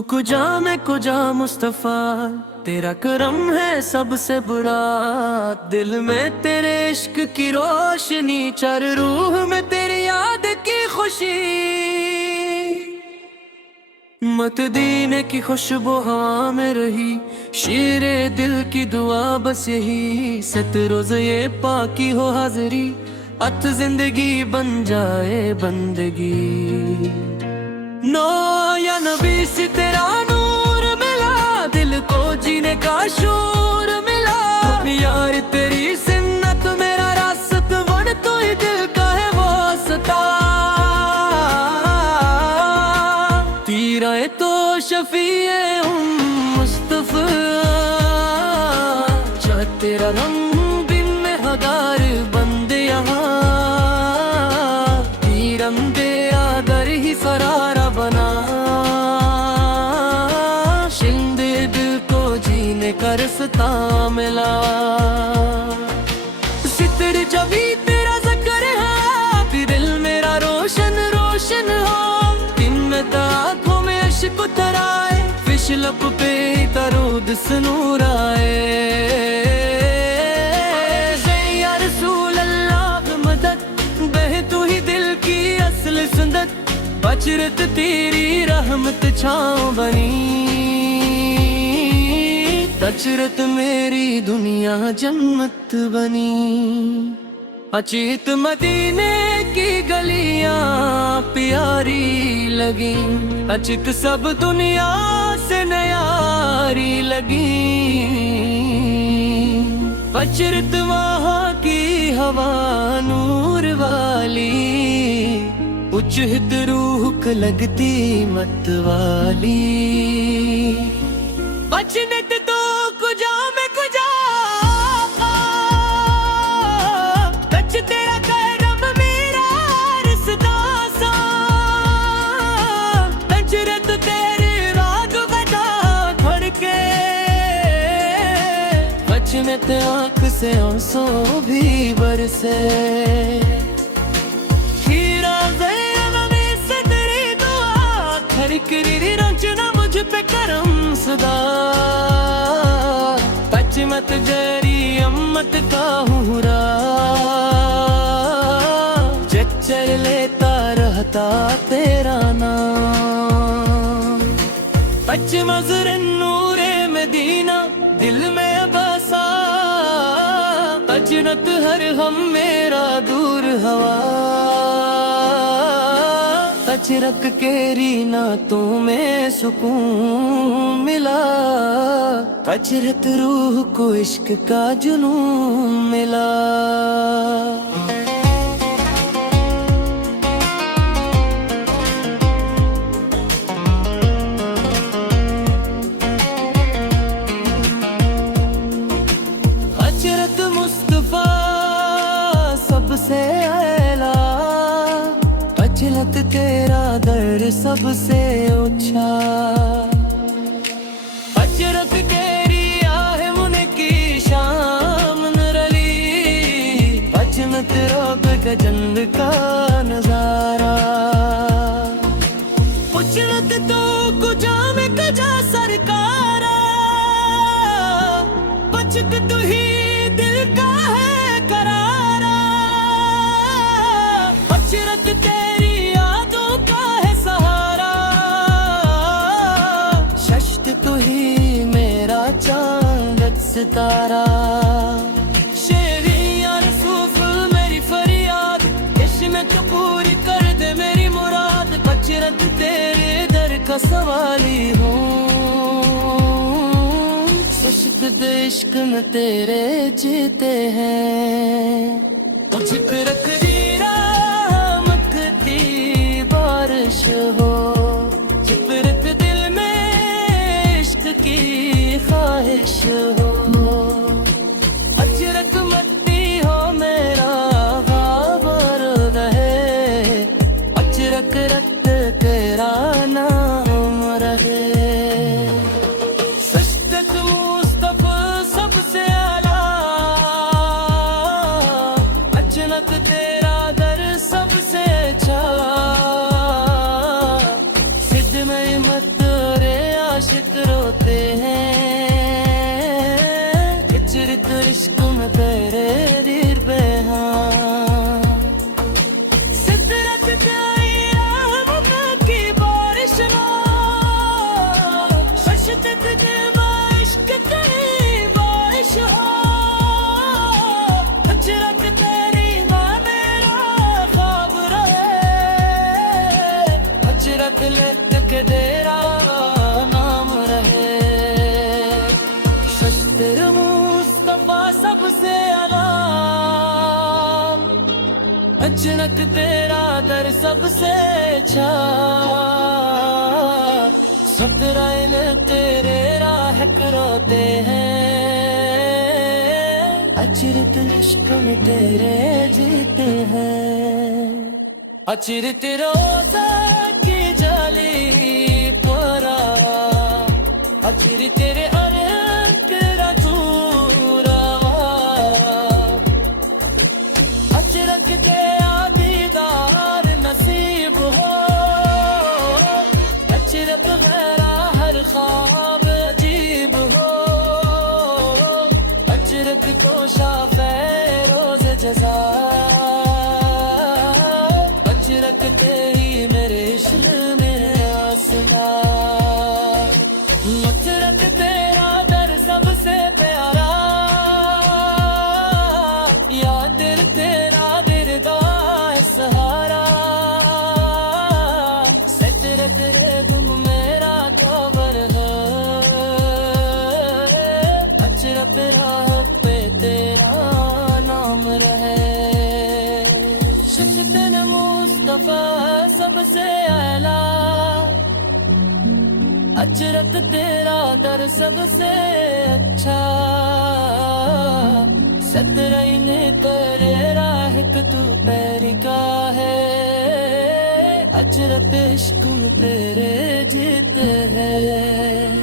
तू कुजा मैं कुजा मुस्तफा, तेरा करम है सबसे बुरा। दिल में तेरे इश्क की रोशनी, चार रूह में तेरी याद की खुशी। मतदीने की खुशबू हवा में रही, शेरे दिल की दुआ बस यही। सत रोज ये पाकी हो हाजिरी, अत जिंदगी बन जाए बंदगी। नो या नबी से तेरा नूर मिला, दिल को जीने का शूर मिला। यार तेरी सिन्नत मेरा रासत बन, तू ही दिल का है वास्ता। तेरा है तो शफीए मुस्तफा, चाह तेरा रंग बिन में हगार बंदे यहाँ। तीरंदे आदर ही सरारा बना, शिंदे दिल को जीने का रास्ता मिला। सितर जबी तेरा ज़िक्र है, फिर दिल मेरा रोशन रोशन हो। हिम्मत आँखों में अश्क उतराए, फिशलब पे तरूद सनूर आए। या रसूल अल्लाह मदद, बहे तू ही दिल की असल सुंदत। बचरत तेरी रहमत छाँव बनी, बचरत मेरी दुनिया जन्नत बनी। अचेत मदीने की गलियां प्यारी लगी, अचित सब दुनिया से नयारी लगी। बचरत वहाँ की हवा नूर वाली, उचहित रूह को लगती मत वाली। बचनत तो कुजा में कुजा, कच तेरा करम मेरा रिश्ता सा। बचरत तेरे राग बता भर के, बचनत आँख से आंसू भी बरसे। करी रचना मुझ पे करम सदा, पचमत जरी अम्मत का हुरा। चल लेता रहता तेरा नाम, पच मज़र नूरे मदीना दिल में बसा। अजनत हर हम मेरा दूर हवा, अचरक केरी ना तुम्हें सुकून मिला। अचरत रूह को इश्क का जुनून मिला। अचरत मुस्तफा सबसे आला, अचरत तेरा दर सबसे ऊंचा। अचरत तेरी आहे मुने की शाम नरली, अचरत रोग गजंद का नजारा। अचरत तो कुजा में कजा सरकारा, बचक तू ही दिल का है करारा। अचरत तेरी यादों का है सहारा, शश्त तू ही मेरा चांद सितारा। शेरी या रसूल मेरी फरियाद, इसमें तू पूरी कर दे मेरी मुराद। अचरत तेरे दर का सवाली हूँ, सुश्त इश्क में तेरे जीते हैं। तुझ पे रख दी रहमती बारिश हो, चिपरत दिल में इश्क की ख्वाहिश हो। अचरत मत्ती हो मेरा ख़बर रहे, अचरक रत तेरा नाम रहे। सबसे आला, अचरत तेरा तेरे मुस्तफा सबसे आला, अचानक तेरा दर सबसे अच्छा। सतराइन तेरे राह रोते हैं, अचरत इश्क में तेरे जीते हैं। अचरत रोज़ा की जाली परा, अचर तेरे अरक रसूरा, अचरक ते दीदार नसीब हो, अचरत गैरा हर ख्वाब अजीब हो, अचरत को शाफ़े रोज़ जज़ा, अचरक तेरी मेरे इश्क़ में आसमां। अचरत तेरा दर सबसे प्यारा, या दिल तेरा दिलदार सहारा। सतरे तेरे गुम मेरा कबर है, अचरत राह पे तेरा नाम रहे। शिफ्तन मुस्तफा सबसे आला, अचरत तेरा दर सबसे अच्छा। सतरईन तेरे राह तू पैरिका है, अचरत इश्क तेरे जीते हैं।